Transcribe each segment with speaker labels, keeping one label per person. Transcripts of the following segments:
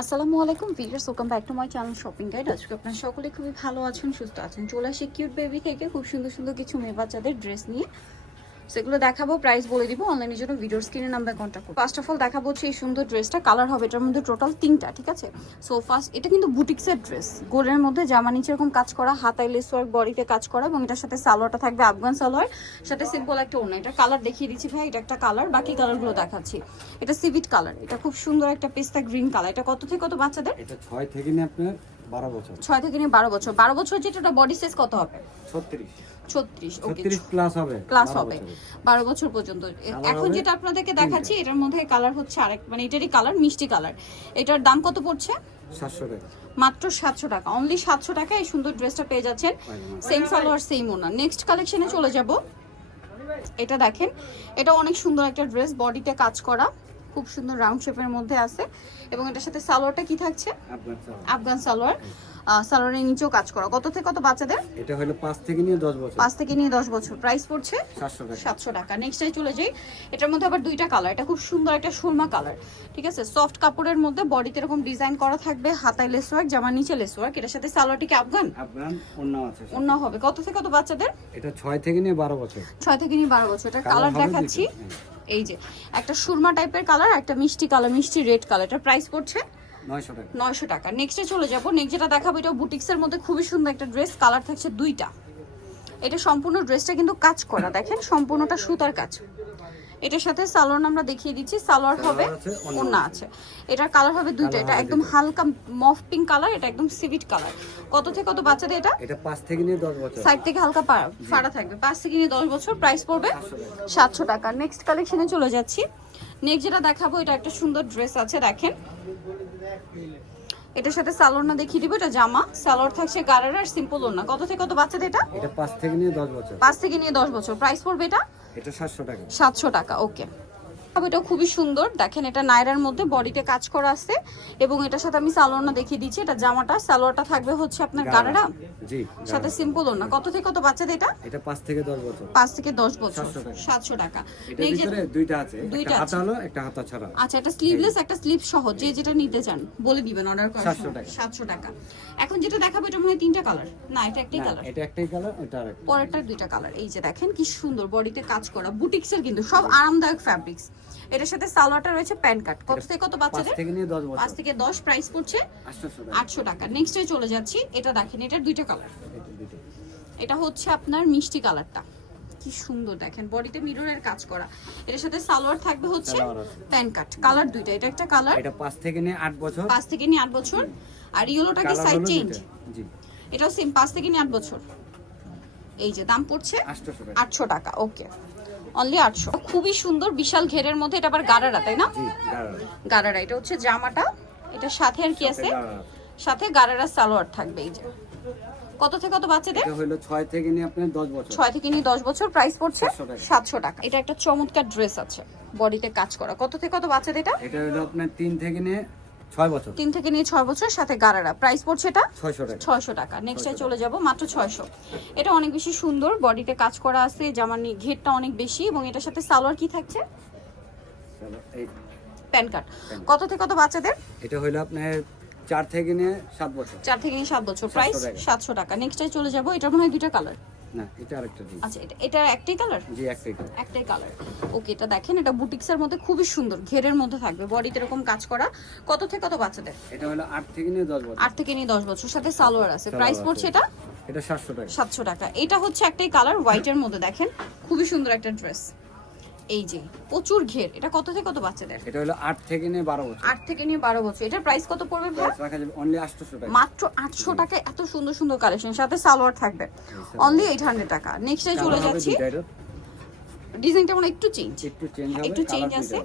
Speaker 1: আসসালামু আলাইকুম, viewers welcome back to my channel shopping guide আজকে আপনারা সকলে খুবই ভালো আছেন, সুস্থ আছেন। চলে আসে কিউট বেবি থেকে খুব সুন্দর সুন্দর কিছু মেয়ে বাচ্চাদের ড্রেস নিয়ে। সেগুলো দেখাবো প্রাইস বলে দিব অনলাইনের জন্য ভিডিওর স্ক্রিনে নাম্বার কন্ট্যাক্ট করুন ফার্স্ট অফ অল দেখাবো হচ্ছে এই সুন্দর ড্রেসটা কালার হবে এটার মধ্যে টোটাল তিনটা, ঠিক আছে? সো ফার্স্ট এটা কিন্তু বুটিক্সের ড্রেস গোলের মধ্যে জামা নিচে এরকম কাজ করা হাতায় লেস ওয়ার্ক বডিতে কাজ করা এবং এটার সাথে সালোয়ারটা থাকবে আফগান সালোয়ার, সাথে সিম্পল একটা ওড়না। এটা কালার দেখিয়ে দিচ্ছি ভাই, এটা একটা কালার বাকি কালারগুলো দেখাচ্ছি। এটা সিভিট কালার এটা খুব সুন্দর একটা পেস্তা গ্রিন কালার এটা কত থেকে কত বাচ্চাদের?
Speaker 2: এটা ছয় থেকে নিয়ে আপনার বছর।
Speaker 1: ছয় থেকে নিয়ে বারো বছর। বারো বছর যেটা বডি সাইজ কত হবে? ওকে
Speaker 2: প্লাস হবে।
Speaker 1: ক্লাস হবে।
Speaker 2: বছরের।
Speaker 1: বারো বছর পর্যন্ত। এখন যেটা আপনাদেরকে দেখাচ্ছি এটার মধ্যে কালার হচ্ছে আরেক মানে এটারই কালার মিষ্টি কালার এটার দাম কত পড়ছে?
Speaker 2: টাকা।
Speaker 1: মাত্র সাতশো টাকা। অনলি সাতশো টাকা এই সুন্দর ড্রেসটা পেয়ে যাচ্ছেন। সেম সালোয়ার সেম ওনা নেক্সট কালেকশনে চলে যাব। এটা দেখেন। এটা অনেক সুন্দর একটা ড্রেস বডিতে কাজ করা। খুব সুন্দর রাউন্ড শেপের মধ্যে আছে। এবং এটার সাথে সালোয়ারটা কি থাকছে? আফগান সালোয়ার। সালোয়ারের নিচেও কাজ করা। কত থেকে কত বাচ্চাদের?
Speaker 2: এটা হলো পাঁচ থেকে নিয়ে দশ বছর।
Speaker 1: পাঁচ থেকে নিয়ে দশ বছর। প্রাইস পড়ছে
Speaker 2: সাতশো টাকা।
Speaker 1: সাতশো টাকা। নেক্সটে চলে যাই। এটার মধ্যে আবার দুইটা কালার এটা খুব সুন্দর একটা সুরমা কালার ঠিক আছে? সফট কাপড়ের মধ্যে বডিতে এরকম ডিজাইন করা থাকবে। হাতায় লেস ওয়ার্ক জামার নিচে লেস ওয়ার্ক এটার সাথে সালোয়ারটি কি আফগান?
Speaker 2: আপনার অন্য আছে।
Speaker 1: অন্য হবে। কত থেকে কত বাচ্চাদের?
Speaker 2: এটা ছয় থেকে নিয়ে বারো বছর।
Speaker 1: ছয় থেকে নিয়ে বারো বছর। এটা কালার দেখাচ্ছি। এই যে একটা সুরমা টাইপের কালার একটা মিষ্টি কালার মিষ্টি রেড কালার এটা প্রাইস পড়ছে
Speaker 2: নয়শো টাকা।
Speaker 1: নয়শো টাকা। নেক্সটে চলে যাব। নেক্সট যেটা দেখাবো এটা বুটিক্সের মধ্যে খুবই সুন্দর একটা ড্রেস কালার থাকছে দুইটা। এটা সম্পূর্ণ ড্রেসটা কিন্তু কাজ করা। দেখেন সম্পূর্ণটা সুতার কাজ। এটার সাথে সালোয়ার আমরা দেখিয়ে দিচ্ছি। সালোয়ার হবে
Speaker 2: সালোয়ার আছে,
Speaker 1: ওন্না আছে। এটার কালার হবে দুইটা। এটা একদম হালকা মফ পিঙ্ক কালার এটা একদম সিভিট কালার। কত থেকে কত বাচ্চাদের এটা?
Speaker 2: এটা পাঁচ থেকে নিয়ে দশ বছর।
Speaker 1: সাইড থেকে হালকা ফাড়া থাকবে। পাঁচ থেকে নিয়ে দশ বছর প্রাইস পড়বে সাতশো টাকা। নেক্সট কালেকশনে চলে যাচ্ছি। নেক্সট যেটা দেখাবো এটা একটা সুন্দর ড্রেস আছে দেখেন। এটার সাথে সালোয়ার না দেখিয়ে দিব এটা জামা। সালোয়ার থাকছে গারার আর সিম্পল ওনা কত থেকে কত বাচ্চাদের এটা?
Speaker 2: এটা পাঁচ থেকে নিয়ে দশ বছর।
Speaker 1: পাঁচ থেকে নিয়ে দশ বছর। প্রাইস পড়বে এটা
Speaker 2: এটা সাতশো টাকা।
Speaker 1: সাতশো টাকা ওকে। এটা খুবই সুন্দর। দেখেন এটা নায়রার মধ্যে বডিতে কাজ করা আছে এবং এটার সাথে আমি সালোয়ারটা দেখিয়ে দিচ্ছি। এটা জামাটা সালোয়ারটা থাকবে হচ্ছে আপনার
Speaker 2: জি
Speaker 1: সাথে সিম্পল ওনা কত থেকে কত বাচ্চাদের এটা?
Speaker 2: এটা পাঁচ থেকে দশ বছর।
Speaker 1: পাঁচ থেকে দশ বছর।
Speaker 2: 700 টাকা।
Speaker 1: যে-
Speaker 2: ভিতরে দুইটা আছে। একটা
Speaker 1: আছে।
Speaker 2: হাতা হলো একটা হাতা ছাড়া।
Speaker 1: আচ্ছা একটা স্লিভলেস একটা স্লিপ সহ যে যেটা নিতে চান বলে দিবেন অর্ডার করার
Speaker 2: 700 টাকা।
Speaker 1: সাতশো টাকা। এখন যেটা দেখাবো এটা মনে তিনটা কালার না এটা একটাই কালার
Speaker 2: এটা একটাই কালার এটা আর
Speaker 1: পরেরটার দুইটা কালার এই যে দেখেন কি সুন্দর বডিতে কাজ করা। বুটিক্সের কিন্তু সব আরামদায়ক ফ্যাব্রিক্স এটার সাথে সালোয়ারটা রয়েছে প্যান্ট কাট। কত থেকে কত
Speaker 2: পাঁচ
Speaker 1: বাচ্চাদের পাঁচ থেকে দশ প্রাইস পড়ছে আটশো টাকা। নেক্সটে চলে যাচ্ছি এটা দেখেন এটার দুইটা কালার
Speaker 2: এটা
Speaker 1: হচ্ছে আপনার মিষ্টি কালারটা। কি সুন্দর দেখেন বডিতে মিররের কাজ করা। এটার সাথে সালোয়ার থাকবে হচ্ছে
Speaker 2: আছে।
Speaker 1: কাট। কালার দুইটা এটা একটা কালার
Speaker 2: এটা পাঁচ থেকে নিয়ে আট বছর।
Speaker 1: পাঁচ থেকে নিয়ে আট বছর। আর ইয়েলোটা কি সাইড চেঞ্জ
Speaker 2: জি।
Speaker 1: এটাও সেম পাঁচ থেকে নিয়ে আট বছর। এই যে দাম পড়ছে
Speaker 2: আটশোশো টাকা।
Speaker 1: আটশো টাকা ওকে অনলি আটশো। খুবই সুন্দর বিশাল ঘেরের মধ্যে এটা আবার গারারা তাই না? গারারা। এটা হচ্ছে জামাটা এটা সাথে আর কি আছে? সাথে গারারা সালোয়ার থাকবে এই যে। কত থেকে কত বাচ্চাদের?
Speaker 2: এটা হলো ছয় থেকে নিয়ে আপনার দশ বছর।
Speaker 1: ছয় থেকে নিয়ে দশ বছর প্রাইস পড়ছে
Speaker 2: 700 টাকা।
Speaker 1: সাতশো টাকা। এটা একটা চমৎকার ড্রেস আছে বডিতে কাজ করা। কত থেকে কত বাচ্চাদের এটা?
Speaker 2: এটা হলো আপনার তিন থেকে নিয়ে ছয় বছর।
Speaker 1: তিন থেকে নিয়ে ছয় বছর সাথে গারারা। প্রাইস পড়ছে এটা?
Speaker 2: ছয়শো টাকা।
Speaker 1: নেক্সটে চলে যাব মাত্র ছয়শো। এটা অনেক বেশি সুন্দর বডিতে কাজ করা আছে জামার ঘেরটা অনেক বেশি এবং এটার সাথে সালোয়ার কি থাকছে? প্যান কার্ড কত থেকে কত বাচ্চাদের?
Speaker 2: এটা হলো আপনার চার থেকে নিয়ে সাত বছর।
Speaker 1: চার থেকে নিয়ে সাত বছর। প্রাইস
Speaker 2: 700 টাকা।
Speaker 1: সাতশো টাকা। নেক্সটে চলে যাব এটার মনে হয় দুইটা কালার
Speaker 2: না এটা আরেকটা দিন
Speaker 1: আচ্ছা এটা এটা একটাই কালার
Speaker 2: জি একটাই কালার।
Speaker 1: একটাই কালার ওকে এটা দেখেন এটা বুটিক্সের মধ্যে খুবই সুন্দর ঘেরের মধ্যে থাকবে বডিতে এরকম কাজ করা। কত থেকে কত বাচ্চাদের?
Speaker 2: এটা হলো থেকে নিয়ে দশ বছর।
Speaker 1: আট থেকে নিয়ে দশ বছর সাথে সালোয়ার আছে। প্রাইস। পড়ছে এটা?
Speaker 2: টাকা।
Speaker 1: এটা হচ্ছে একটাই কালার হোয়াইটের মধ্যে দেখেন খুবই সুন্দর একটা ড্রেস এই যে প্রচুর ঘের। এটা কত থেকে কত বাচ্চাদের?
Speaker 2: এটা হলো আট থেকে নিয়ে বারো বছর।
Speaker 1: আট থেকে নিয়ে বারো বছর। এটার প্রাইস কত পড়বে ভাইয়া?
Speaker 2: রাখা যাবে অনলি আটশোশো টাকা।
Speaker 1: মাত্র আটশো টাকায় এত সুন্দর সুন্দর কালেকশন সাথে সালোয়ার থাকবে। অনলি এইট হান্ড্রেড টাকা। নেক্সটে চলে যাচ্ছি। ডিজাইনটা মানে একটু চেঞ্জ
Speaker 2: একটু চেঞ্জ
Speaker 1: একটু চেঞ্জ আছে।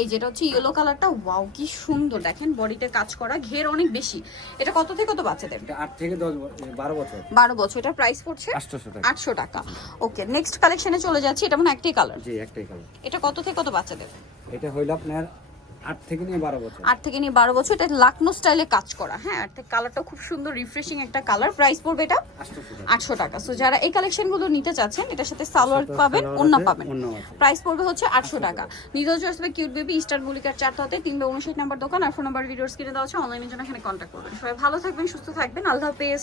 Speaker 1: এই যেটা হচ্ছে ইয়েলো কালারটা ওয়াও কি সুন্দর। দেখেন বডিতে কাজ করা ঘের অনেক বেশি। এটা কত থেকে কত বাচ্চাদের?
Speaker 2: আট থেকে দশ বারো বছর।
Speaker 1: বারো বছর। এটা প্রাইস পড়ছে? আটশো টাকা। ওকে নেক্সট কালেকশনে চলে যাচ্ছি। এটা মানে একটাই কালার
Speaker 2: জি একটাই কালার
Speaker 1: এটা কত থেকে কত বাচ্চাদের?
Speaker 2: এটা হইল আপনার আট থেকে নিয়ে বারো বছর।
Speaker 1: আট থেকে নিয়ে বারো বছর এটা লাকনো স্টাইলে কাজ করা। হ্যাঁ আর কালারটা খুব সুন্দর রিফ্রেশিং একটা কালার প্রাইস পড়বে এটা আটশো টাকা। সো যারা এই কালেকশনগুলো নিতে চাচ্ছেন এটার সাথে সালোয়ার পাবেন অন্য পাবেন। প্রাইস পড়বে হচ্ছে আটশো টাকা। নিদল চয়েসবে কিউট বেবি স্টার মল্লিকার চারটা হতে তিনবে উনষাট নাম্বার দোকান আর ফোন নাম্বার ভিডিওস কিনে দেওয়া হচ্ছে অনলাইনের জন্য এখানে কন্ট্যাক্ট করবেন। সবাই ভালো থাকবেন সুস্থ থাকবেন। আল্লাহ হাফেজ।